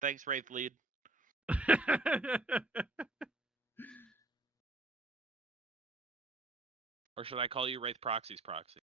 Thanks, Wraith Lead. Or should I call you Wraith Proxy's proxy?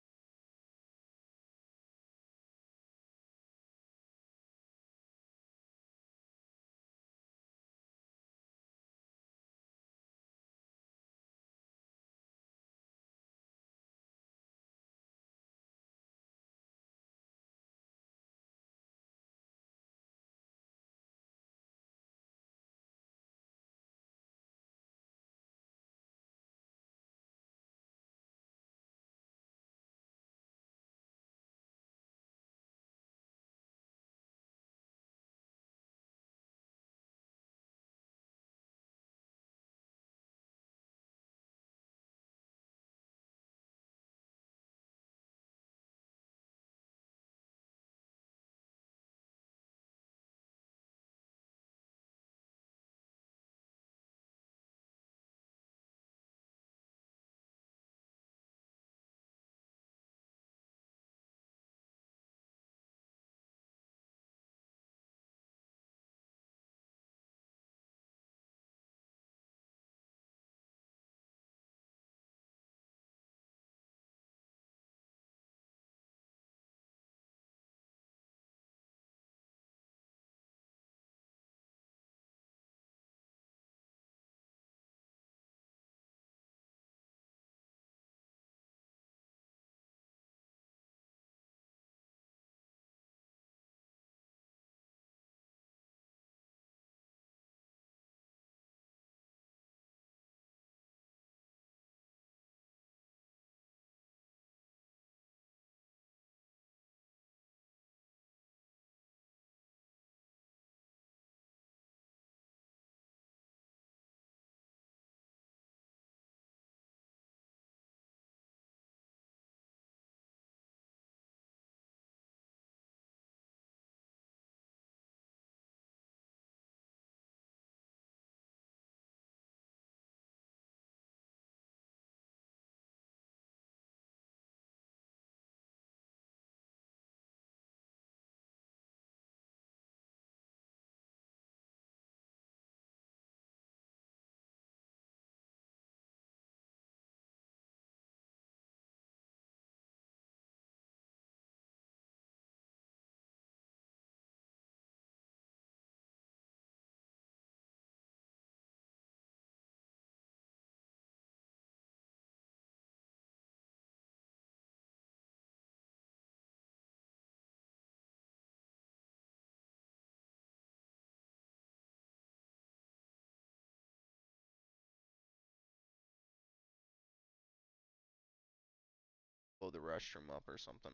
Blow the restroom up or something.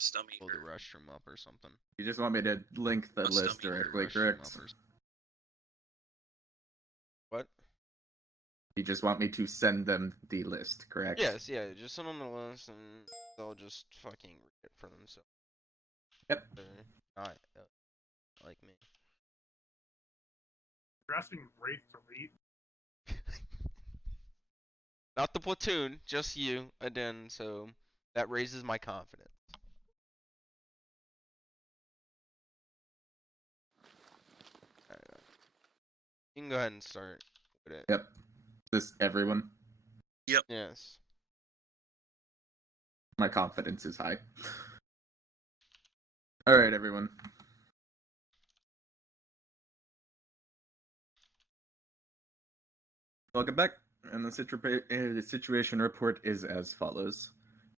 Stomach Blow the restroom up or something. You just want me to link the list directly, correct? What? You just want me to send them the list, correct? Yes, yeah, just send them the list and they'll just fucking read it for themselves. Yep. Not like me. You're asking Wraith to lead? Not the platoon, just you, Aden, so that raises my confidence. You can go ahead and start with it. Yep. This everyone? Yep. Yes. My confidence is high. Alright, everyone. Welcome back. And the situation report is as follows.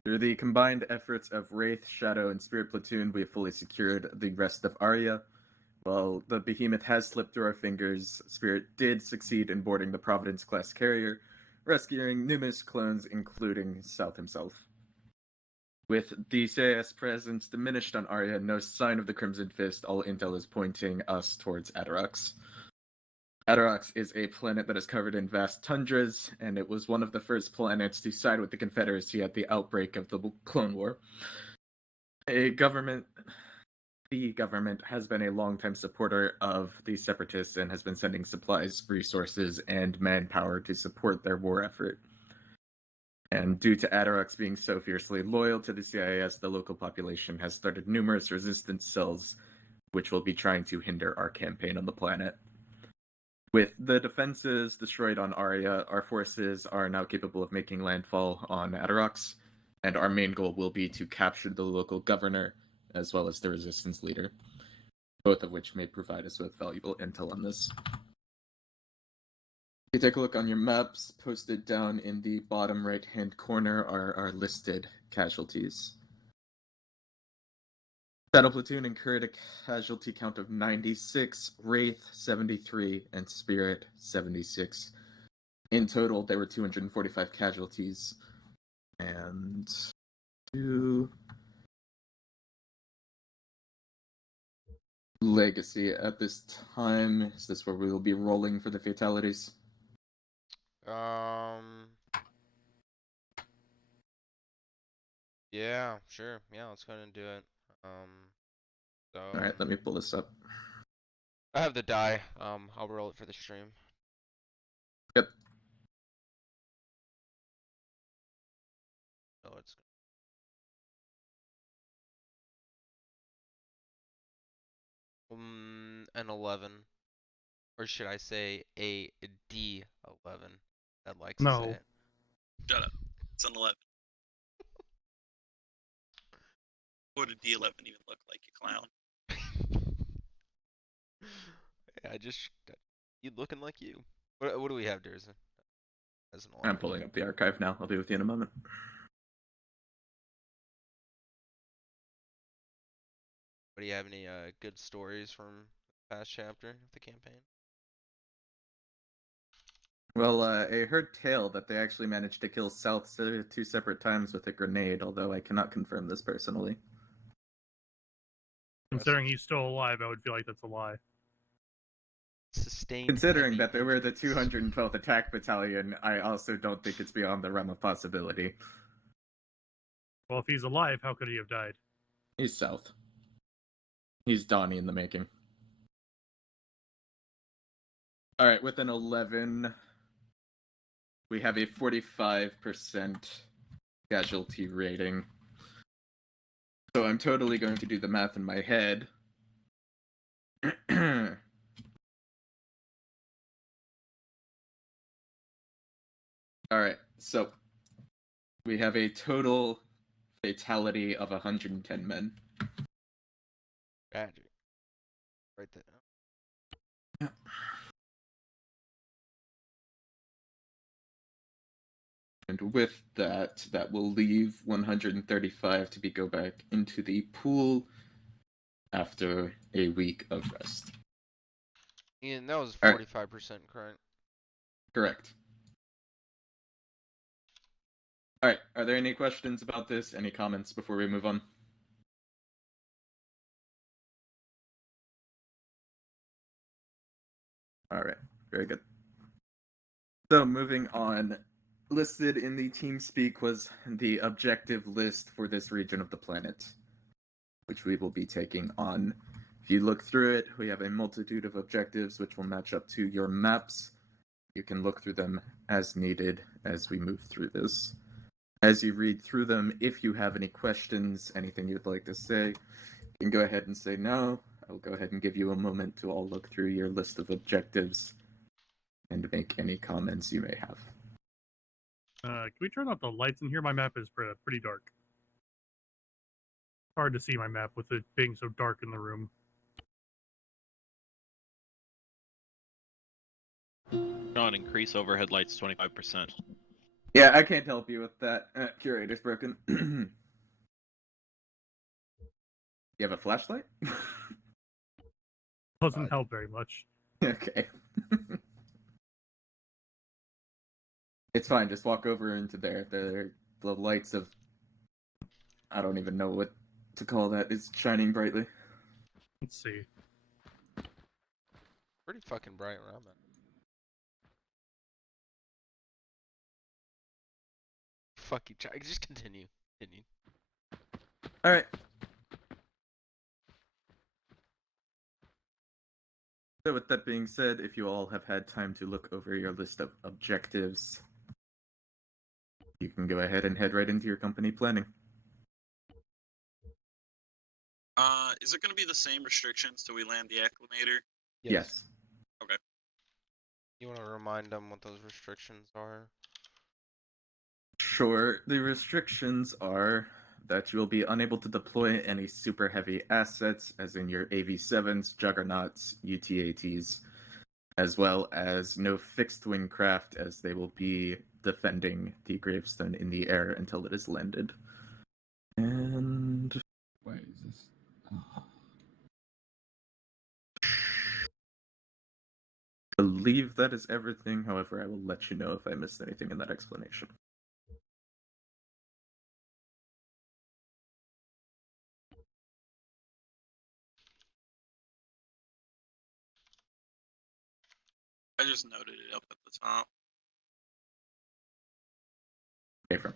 Through the combined efforts of Wraith, Shadow, and Spirit Platoon, we have fully secured the rest of Arya. While the behemoth has slipped through our fingers, Spirit did succeed in boarding the Providence-class carrier, rescuing numerous clones, including South himself. With the CIS presence diminished on Arya and no sign of the Crimson Fist, all intel is pointing us towards Adarox. Adarox is a planet that is covered in vast tundras, and it was one of the first planets to side with the Confederacy at the outbreak of the Clone War. The government has been a longtime supporter of the Separatists and has been sending supplies, resources, and manpower to support their war effort. And due to Adarox being so fiercely loyal to the CIS, the local population has started numerous resistance cells which will be trying to hinder our campaign on the planet. With the defenses destroyed on Arya, our forces are now capable of making landfall on Atarox, and our main goal will be to capture the local governor as well as the resistance leader, both of which may provide us with valuable intel on this. If you take a look on your maps, posted down in the bottom right-hand corner are our listed casualties. Battle Platoon incurred a casualty count of 96, Wraith 73, and Spirit 76. In total, there were 245 casualties. And 2 Legacy at this time. Is this where we will be rolling for the fatalities? Yeah, sure. Yeah, let's go ahead and do it. So Alright, let me pull this up. I have the die. I'll roll it for the stream. Yep. So it's an 11, or should I say a D11? I'd like to say No. it. Shut up. It's an 11. What did D11 even look like, you clown? Yeah, you looking like you. What do we have, Durza? As an I'm 11. pulling up the archive now. I'll be with you in a moment. But do you have any good stories from the past chapter of the campaign? Well, I heard tale that they actually managed to kill South 2 separate times with a grenade, although I cannot confirm this personally. Considering he's still alive, I would feel like that's a lie. Sustained Considering heavy that they were the injuries. 212th Attack Battalion, I also don't think it's beyond the realm of possibility. Well, if he's alive, how could he have died? He's South. He's Donnie in the making. Alright, with an 11, we have a 45% casualty rating. So I'm totally going to do the math in my head. Alright, so we have a total fatality of 110 men. Tragic. Right there. And with that, that will leave 135 to be go back into the pool after a week of rest. Ian, that was All right. 45%, correct? Correct. All right. Are there any questions about this? Any comments before we move on? All right. Very good. So moving on. Listed in the TeamSpeak was the objective list for this region of the planet, which we will be taking on. If you look through it, we have a multitude of objectives which will match up to your maps. You can look through them as needed as we move through this. As you read through them, if you have any questions, anything you'd like to say, you can go ahead and say no. I'll go ahead and give you a moment to all look through your list of objectives and make any comments you may have. Can we turn off the lights in here? My map is pretty dark. Hard to see my map with it being so dark in the room. Sean, increase overhead lights 25%. Yeah, I can't help you with that. Curator's broken. You have a flashlight? Doesn't help very much. Okay. It's fine, just walk over into there. The lights of... I don't even know what to call that. It's shining brightly. Let's see. Pretty fucking bright where I'm at. Fuck you, just continue. Continue. Alright. So with that being said, if you all have had time to look over your list of objectives, you can go ahead and head right into your company planning. Is it going to be the same restrictions till we land the acclimator? Yes. You want to remind them what those restrictions are? Sure. The restrictions are that you will be unable to deploy any super heavy assets, as in your AV7s, Juggernauts, UTATs, as well as no fixed wing craft, as they will be defending the gravestone in the air until it is landed. And Wait, is this? Oh. I believe that is everything. However, I will let you know if I missed anything in that explanation. I just noted it up at the top. Okay, from.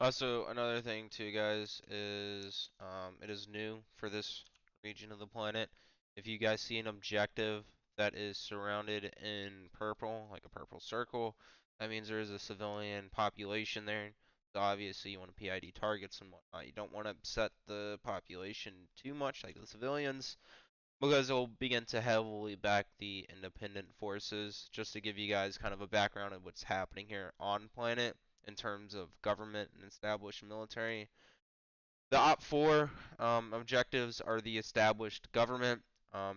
Also, another thing too, guys, is it is new for this region of the planet. If you guys see an objective that is surrounded in purple, like a purple circle, that means there is a civilian population there. So obviously you want to PID targets and whatnot. You don't want to upset the population too much, like the civilians, because it will begin to heavily back the independent forces. Just to give you guys kind of a background of what's happening here on planet in terms of government and established military. The OP4 objectives are the established government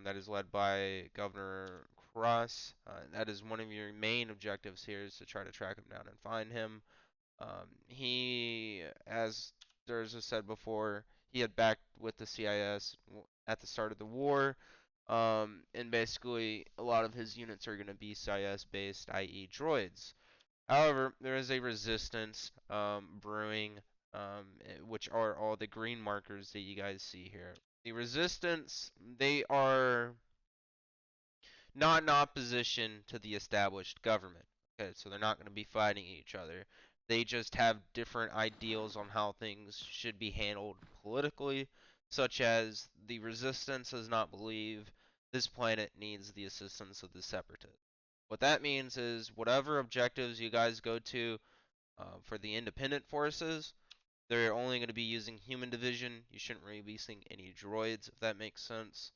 that is led by Governor Cross. That is one of your main objectives here, is to try to track him down and find him. He, as there's just said before, he had backed with the CIS at the start of the war. And basically, a lot of his units are going to be CIS based, i.e., droids. However, there is a resistance brewing, which are all the green markers that you guys see here. The resistance, they are not in opposition to the established government. Okay, so they're not going to be fighting each other. They just have different ideals on how things should be handled politically, such as the resistance does not believe this planet needs the assistance of the separatists. What that means is whatever objectives you guys go to for the independent forces, they're only going to be using human division. You shouldn't really be seeing any droids, if that makes sense.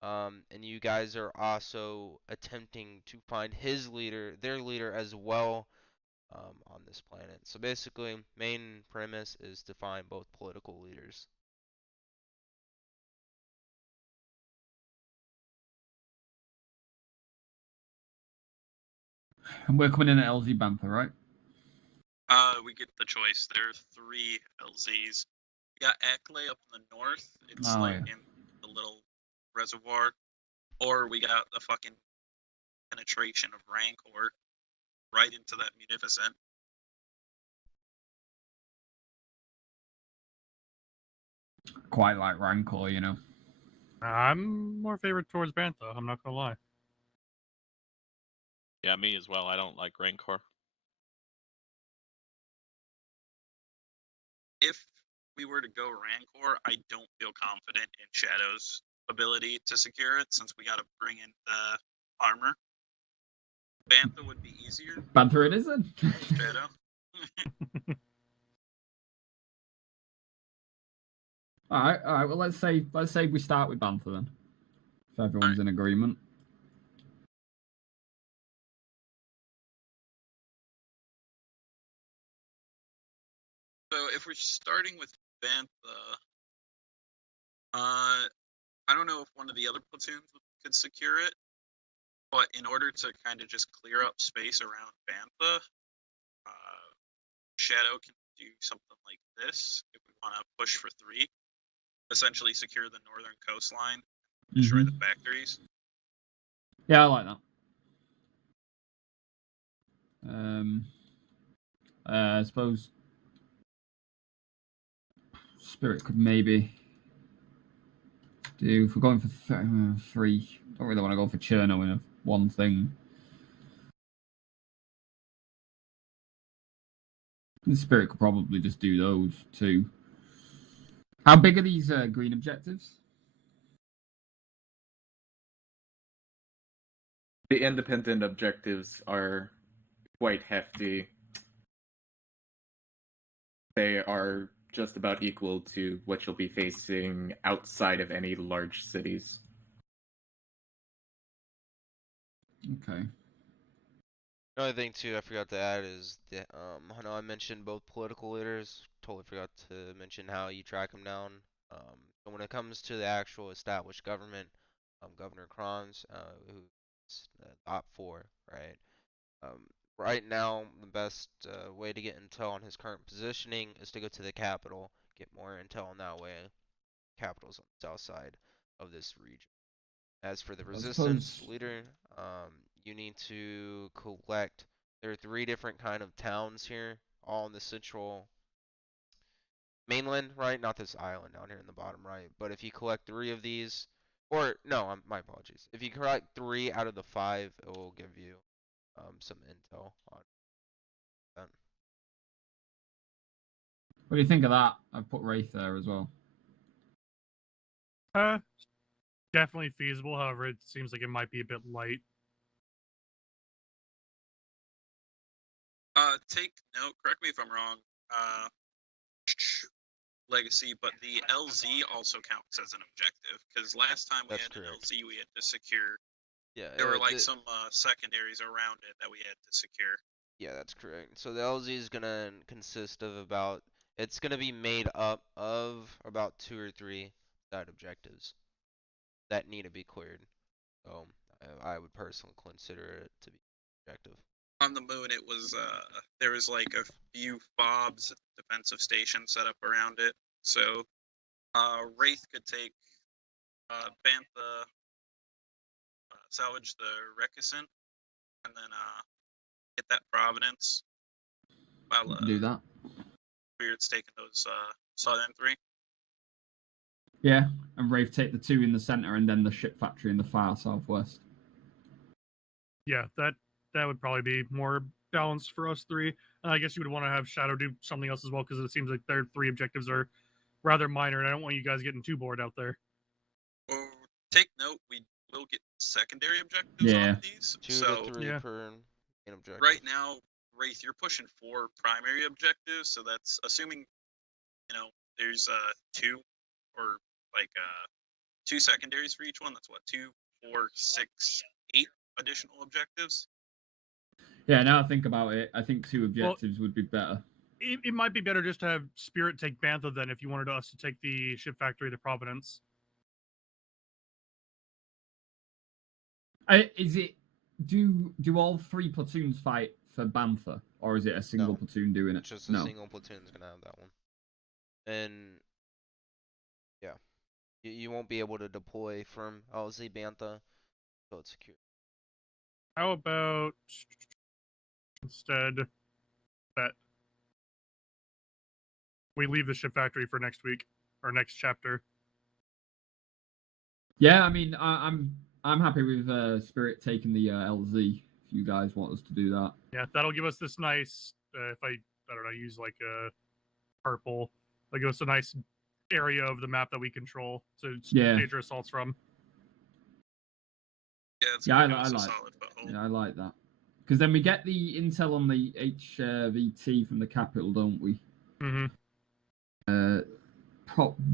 And you guys are also attempting to find his leader, their leader as well, on this planet. So basically, main premise is to find both political leaders. And we're coming in at LZ Bantha, right? We get the choice. There are 3 LZs. We got Ackley up in the north. It's Oh, like yeah. in the little reservoir. Or we got the fucking penetration of Rancor right into that Munificent. Quite like Rancor, you know. I'm more favored towards Bantha. I'm not gonna lie. Yeah, me as well. I don't like Rancor. If we were to go Rancor, I don't feel confident in Shadow's ability to secure it, since we got to bring in the armor. Bantha would be easier. Bantha it is then. Shadow. All right. Well, let's say we start with Bantha then, if everyone's in agreement. So if we're starting with Bantha, I don't know if one of the other platoons could secure it, but in order to kind of just clear up space around Bantha, Shadow can do something like this if we want to push for 3. Essentially secure the northern coastline, destroy the factories. Yeah, I like that. I suppose Spirit could maybe do, if we're going for 3. Don't really want to go for Cherno in one thing. The Spirit could probably just do those 2. How big are these green objectives? The independent objectives are quite hefty. They are just about equal to what you'll be facing outside of any large cities. Okay. Another thing too, I forgot to add is that I know I mentioned both political leaders. Totally forgot to mention how you track them down. But when it comes to the actual established government, Governor Kron's, who's the op 4, right? Um, right now, the best way to get intel on his current positioning is to go to the capital, get more intel on that way. Capital's on the south side of this region. As for the resistance suppose- leader, you need to collect. There are 3 different kind of towns here, all in the central mainland, right? Not this island down here in the bottom right. But if you collect 3 of these, or no, my apologies. If you collect 3 out of the 5, it will give you some intel on them. What do you think of that? I've put Wraith there as well. Definitely feasible. However, it seems like it might be a bit light. Take note. Correct me if I'm wrong. Legacy, but the LZ also counts as an objective because last time we That's had an correct. LZ, we had to secure. Yeah, There were like some secondaries around it that we had to secure. Yeah, that's correct. So the LZ is gonna consist of about. It's gonna be made up of about 2 or 3 side objectives that need to be cleared. So I would personally consider it to be objective. On the moon, it was there was like a few fobs defensive stations set up around it. So Wraith could take Bantha, salvage the Recusant, and then get that Providence. While Do that. Spirit's taking those southern 3. Yeah, and Wraith take the 2 in the center and then the ship factory in the far southwest. Yeah, that would probably be more balanced for us 3. I guess you would want to have Shadow do something else as well because it seems like their 3 objectives are rather minor, and I don't want you guys getting too bored out there. Well, take note, we will get secondary objectives Yeah. off these. 2 So to 3 yeah. per main objective. right now, Wraith, you're pushing 4 primary objectives, so that's assuming, there's 2 or like 2 secondaries for each one. That's what, 2, 4, 6, 8 additional objectives. Yeah, now I think about it, I think 2 objectives would be better. It might be better just to have Spirit take Bantha then if you wanted us to take the ship factory to Providence. Is it do all 3 platoons fight for Bantha, or is it a single No. platoon doing it? It's just a single platoon's gonna have that one. And yeah, you won't be able to deploy from LZ Bantha until it's secure. How about instead that we leave the ship factory for next week or next chapter? Yeah, I mean, I'm happy with Spirit taking the LZ. If you guys want us to do that. Yeah, that'll give us this nice. If I don't know, use like a purple. That'll give us a nice area of the map that we control to stage our assaults from. Yeah, it's Yeah, gonna I give us a like. solid foothold. Yeah, I like that. Because then we get the intel on the HVT from the capital, don't we? Mm-hmm.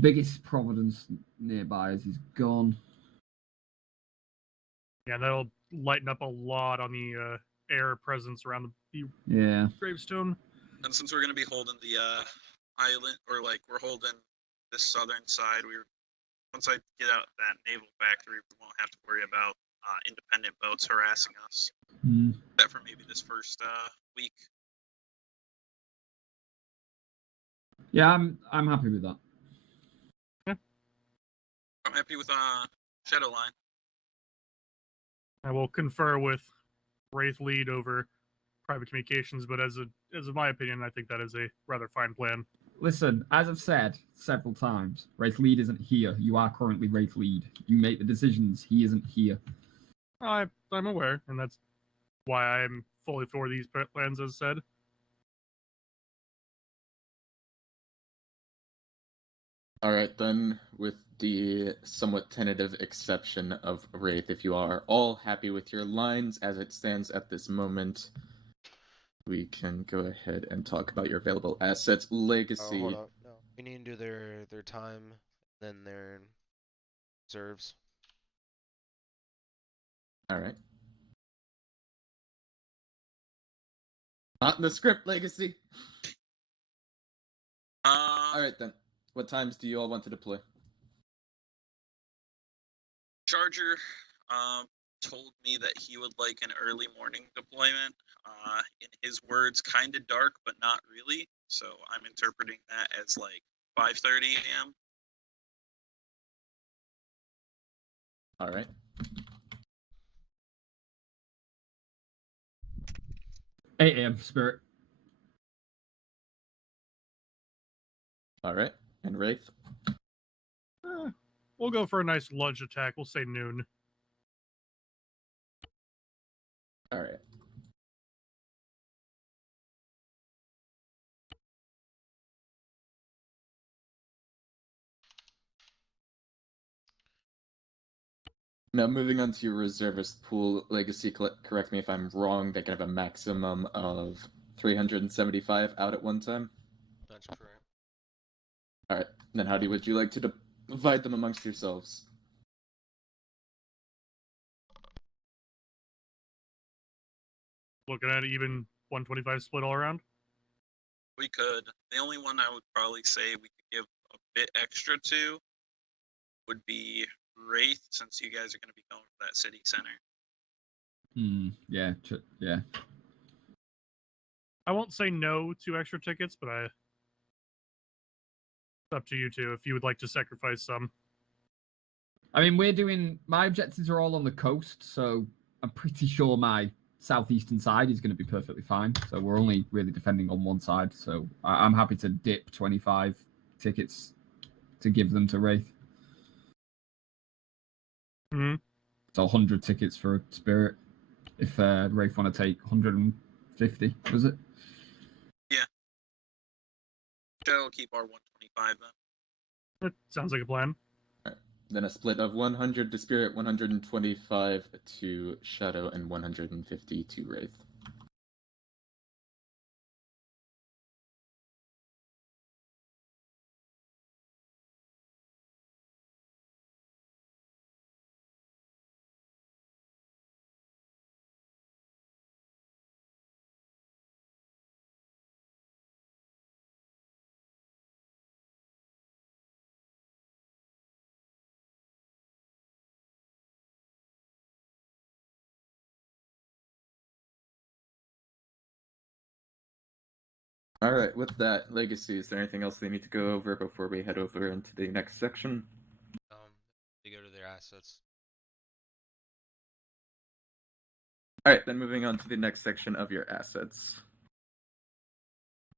Biggest Providence nearby is gone. Yeah, that'll lighten up a lot on the air presence around the gravestone. And since we're gonna be holding the island, or like we're holding this southern side, once I get out that naval factory, we won't have to worry about independent boats harassing us. Except for maybe this first week. Yeah, I'm happy with that. I'm happy with Shadowline. I will confer with Wraith Lead over private communications, but as of my opinion, I think that is a rather fine plan. Listen, as I've said several times, Wraith Lead isn't here. You are currently Wraith Lead. You make the decisions. He isn't here. I'm aware, and that's why I'm fully for these plans, as said. All right, then, with the somewhat tentative exception of Wraith, if you are all happy with your lines as it stands at this moment, we can go ahead and talk about your available assets. Legacy. Oh, hold up. No. We need to do their time, then their reserves. All right. Not in the script, Legacy. All right, then. What times do you all want to deploy? Charger told me that he would like an early morning deployment. In his words, kind of dark, but not really. So I'm interpreting that as like 5:30 a.m. All right. 8 a.m. Spirit. All right. And Wraith? We'll go for a nice lunch attack. We'll say noon. All right. Now, moving on to your reservist pool, Legacy, correct me if I'm wrong, they can have a maximum of 375 out at one time? That's correct. All right. Then how would you like to divide them amongst yourselves? Looking at it, even 125 split all around. We could. The only one I would probably say we could give a bit extra to would be Wraith, since you guys are going to be going to that city center. Yeah, yeah. I won't say no to extra tickets, but it's up to you two if you would like to sacrifice some. I mean, my objectives are all on the coast, so I'm pretty sure my southeastern side is going to be perfectly fine. So we're only really defending on one side. So I'm happy to dip 25 tickets to give them to Wraith. Mm-hmm. So 100 tickets for Spirit. If Wraith want to take 150, was it? Yeah. Joe will keep our 125 then. That sounds like a plan. Then a split of 100 to Spirit, 125 to Shadow, and 150 to Wraith. All right, with that, Legacy, is there anything else they need to go over before we head over into the next section? They go to their assets. All right, then moving on to the next section of your assets.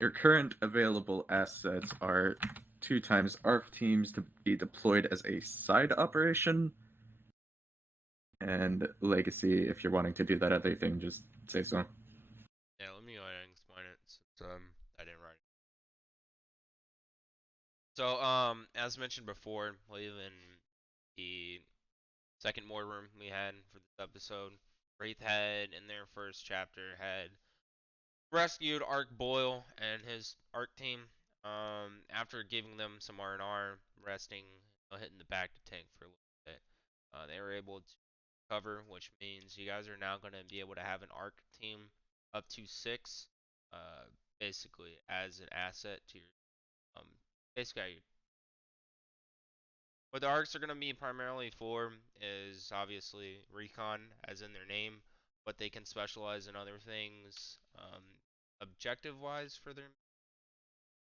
Your current available assets are 2 times ARF teams to be deployed as a side operation. And Legacy, if you're wanting to do that other thing, just say so. Yeah, let me go ahead and explain it since I didn't write it. So as mentioned before, leaving the second war room we had for this episode, Wraith had in their first chapter had rescued Ark Boyle and his Ark team. After giving them some R&R, resting, hitting the back to tank for a little bit, they were able to cover, which means you guys are now going to be able to have an Ark team up to 6, basically as an asset to your, basically what the arcs are going to be primarily for is obviously recon, as in their name, but they can specialize in other things, objective-wise for their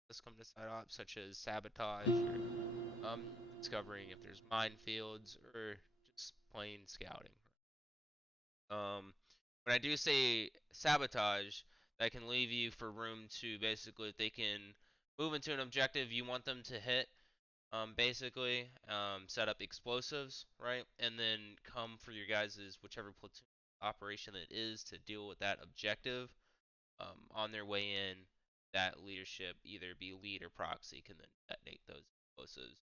let's come to side ops, such as sabotage, or discovering if there's minefields, or just plain scouting. When I do say sabotage, that can leave you for room to basically, if they can move into an objective you want them to hit, basically, set up explosives, right? And then come for your guys' whichever platoon operation it is to deal with that objective. On their way in, that leadership, either be lead or proxy, can then detonate those explosives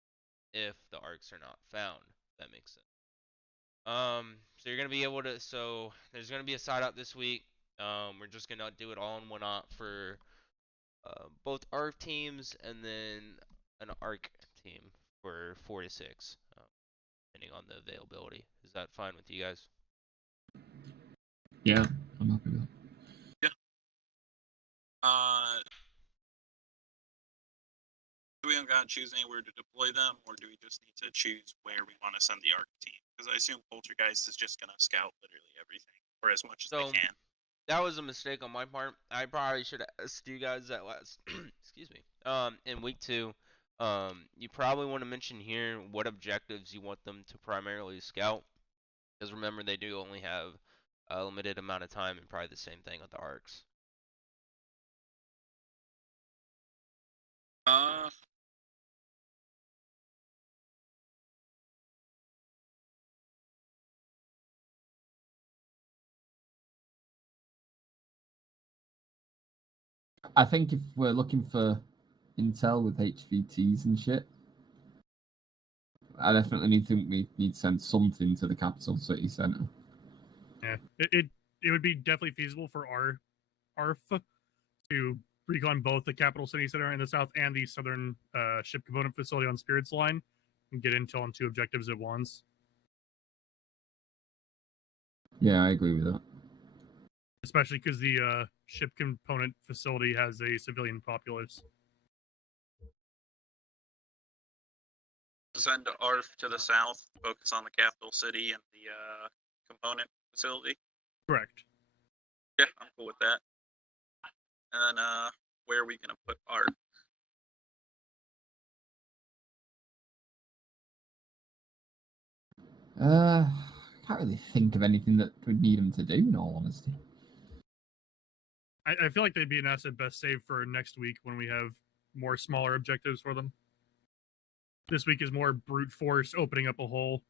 if the arcs are not found. If that makes sense. So you're gonna be able to. So there's gonna be a side out this week. We're just gonna do it all in one op for both ARC teams and then an ARC team for 4 to 6, depending on the availability. Is that fine with you guys? Yeah, I'm happy with that. Do we gotta choose anywhere to deploy them, or do we just need to choose where we want to send the ARC team? Because I assume Poltergeist is just gonna scout literally everything, or as much as So they can. that was a mistake on my part. I probably should have asked you guys that last. Excuse me. In week 2, you probably want to mention here what objectives you want them to primarily scout. Because remember, they do only have a limited amount of time, and probably the same thing with the arcs. Uh, I think if we're looking for intel with HVTs and shit, I definitely think we need to send something to the capital city center. Yeah, it would be definitely feasible for our ARF to recon both the capital city center in the south and the southern ship component facility on Spirit's line and get intel on 2 objectives at once. Yeah, I agree with that. Especially because the ship component facility has a civilian populace. send ARF to the south, focus on the capital city and the component facility. Correct. Yeah, I'm cool with that. And then where are we gonna put ARF? Can't really think of anything that would need them to do, in all honesty. I feel like they'd be an asset best saved for next week when we have more smaller objectives for them. This week is more brute force opening up a hole.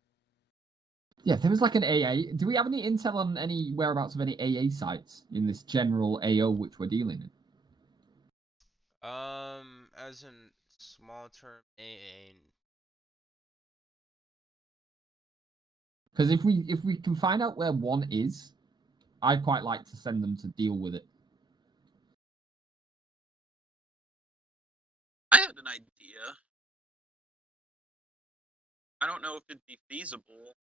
Yeah, if there was like an AA. Do we have any intel on any whereabouts of any AA sites in this general AO which we're dealing in? As in small term AA. Because if we can find out where one is, I'd quite like to send them to deal with it. I had an idea. I don't know if it'd be feasible.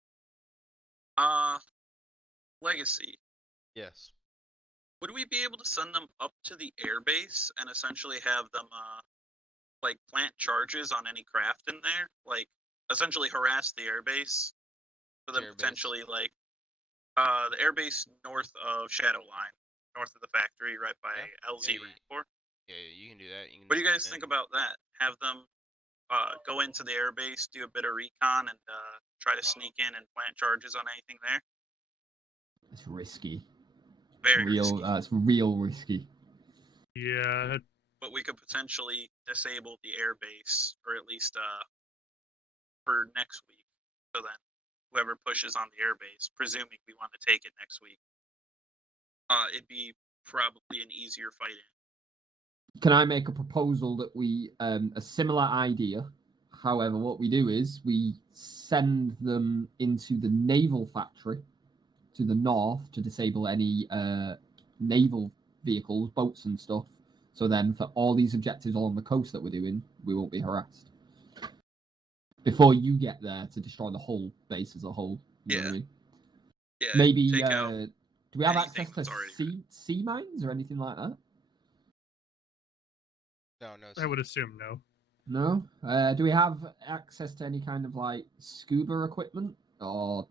Legacy. Yes. Would we be able to send them up to the airbase and essentially have them like plant charges on any craft in there? Like essentially harass the airbase for them Airbase. potentially like the airbase north of Shadow Line, north of the factory, right by Yeah. LZ Yeah, Rancor. Yeah, you can do that. You can What do you send guys them think in. about that? Have them go into the airbase, do a bit of recon, and try to sneak in and plant charges on anything there. It's risky. Very Real. risky. It's real risky. Yeah, But we could potentially disable the airbase, or at least for next week. So then, whoever pushes on the airbase, presuming we want to take it next week, it'd be probably an easier fight in. Can I make a proposal that we a similar idea? However, what we do is we send them into the naval factory to the north to disable any naval vehicles, boats, and stuff. So then, for all these objectives along the coast that we're doing, we won't be harassed. Before you get there to destroy the whole base as a whole. You know what I mean? Yeah. Maybe. Take out Do we have anything access to that's already sea mines or anything like that? No. I would assume no. No. Do we have access to any kind of like scuba equipment, or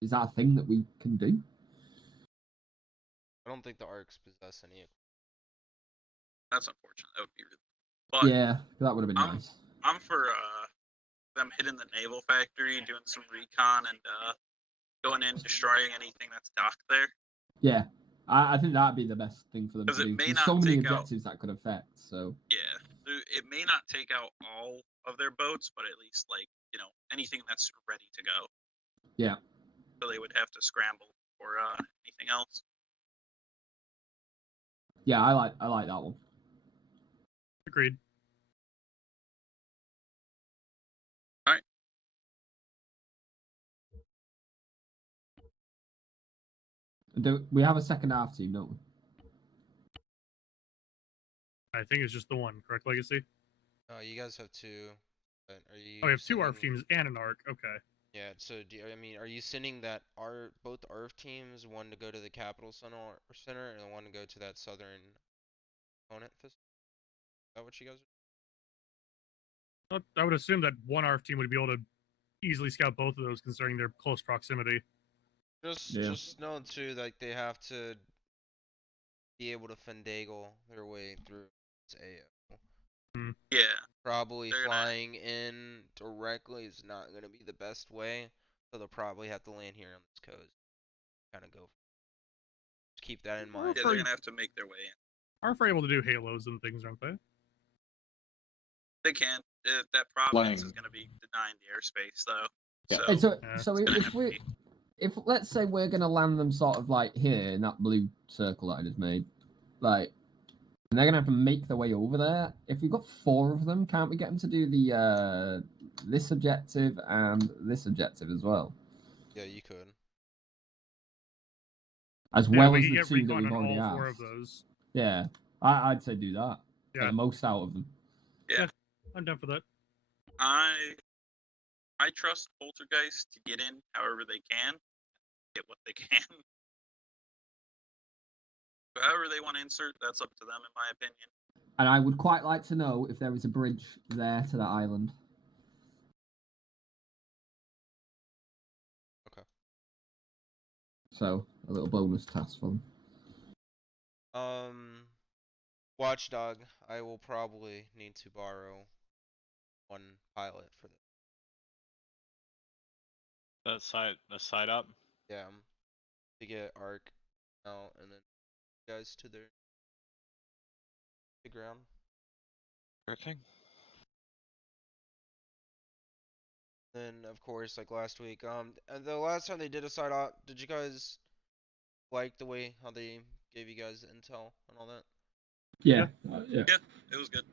is that a thing that we can do? I don't think the arcs possess any. That's unfortunate. That would be really. But Yeah, that would have been nice. I'm for them hitting the naval factory, doing some recon, and going in, destroying anything that's docked there. Yeah, I think that'd be the best thing for them to 'Cause it do. may There's not so many take out- objectives that could affect. So Yeah, it may not take out all of their boats, but at least like anything that's ready to go. yeah, So they would have to scramble for anything else. yeah, I like that one. Agreed. We have a second half team, don't we? I think it's just the one, correct, Legacy? You guys have two. But are you? Oh, we have two ARF sending- teams and an ARC. Okay. Yeah. So are you sending that both ARF teams, one to go to the Capital Center and one to go to that southern opponent facility? Is that what you guys? I would assume that one ARF team would be able to easily scout both of those, considering their close proximity. Just know too, like they have to be able to finagle their way through this AO. Yeah. Probably They're gonna- flying in directly is not gonna be the best way, so they'll probably have to land here on this coast. Kind of go. Just keep that in mind. Yeah, they're gonna have to make their way in. ARF are able to do halos and things, aren't they? They can. That province is Flying. gonna be denying the airspace, though. Yeah. And So Yeah. so it's gonna if have to we be. if let's say we're gonna land them sort of like here in that blue circle that I just made, like, and they're gonna have to make their way over there. If we've got 4 of them, can't we get them to do the this objective and this objective as well, Yeah, you could. as Yeah, well we as can the get 2 that recon we've on already all 4 of asked? those. Yeah, I'd say do that. Get Yeah. the most out of them. I'm down for that. I trust Poltergeist to get in however they can, get what they can. However they want to insert, that's up to them, in my opinion. And I would quite like to know if there is a bridge there to that island. Okay. So a little bonus task for them. Watchdog. I will probably need to borrow one pilot for this. The side up. Yeah, to get Arc out and then guys to their ground. Sure thing. Then of course, like last week, and the last time they did a side op, did you guys like the way how they gave you guys intel and all that? Yeah. It was good.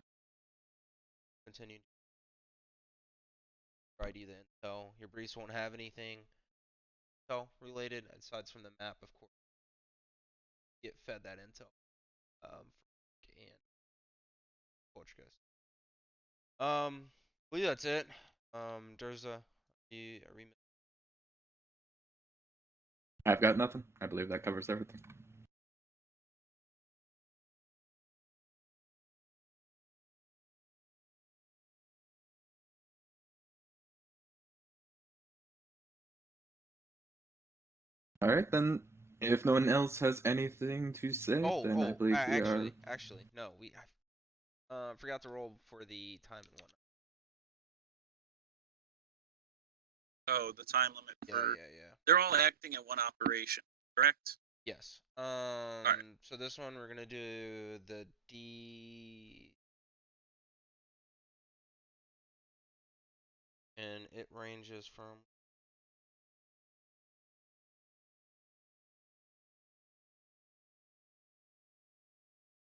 Continue. Provide you the intel. Your briefs won't have anything intel related aside from the map, of course. Get fed that intel. And Portuguese. I believe that's it. Durza, are we? I've got nothing. I believe that covers everything. All right, then. If no one else has anything to say, then I believe we are. Actually, no. We forgot to roll for the time and whatnot. Oh, the time limit for. Yeah. They're all acting at one operation, correct? Yes. So this one we're gonna do the D, and it ranges from.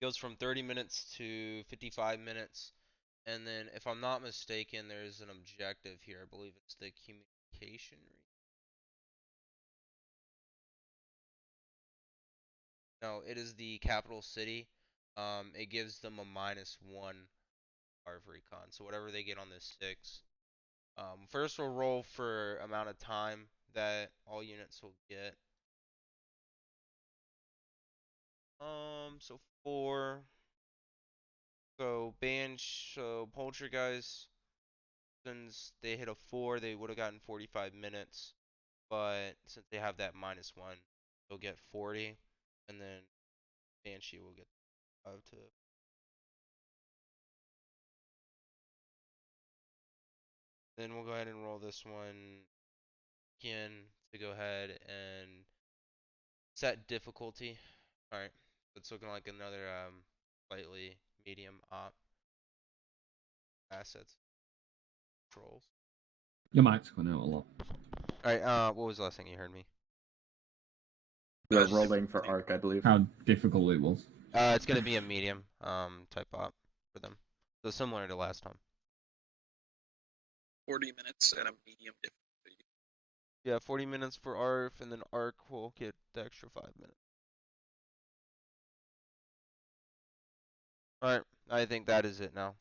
Goes from 30 minutes to 55 minutes, and then if I'm not mistaken, there's an objective here. I believe it's the communication. No, it is the capital city. It gives them a -1 of recon. So whatever they get on this 6. First we'll roll for amount of time that all units will get. So 4. So Poltergeist, since they hit a 4, they would have gotten 45 minutes. But since they have that -1, they'll get 40. And then Banshee will get 5 to. Then we'll go ahead and roll this one again to go ahead and set difficulty. Alright, so it's looking like another slightly medium op assets controls. Your mic's going out a lot. Alright, what was the last thing you heard me? We're rolling for Arc, I believe. How difficult it was. It's gonna be a medium type op for them. So similar to last time. 40 minutes at a medium difficulty. Yeah, 40 minutes for ARF, and then ARC will get the extra 5 minutes. Alright, I think that is it now.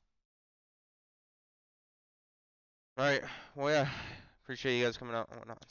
Alright, well yeah, appreciate you guys coming out and whatnot.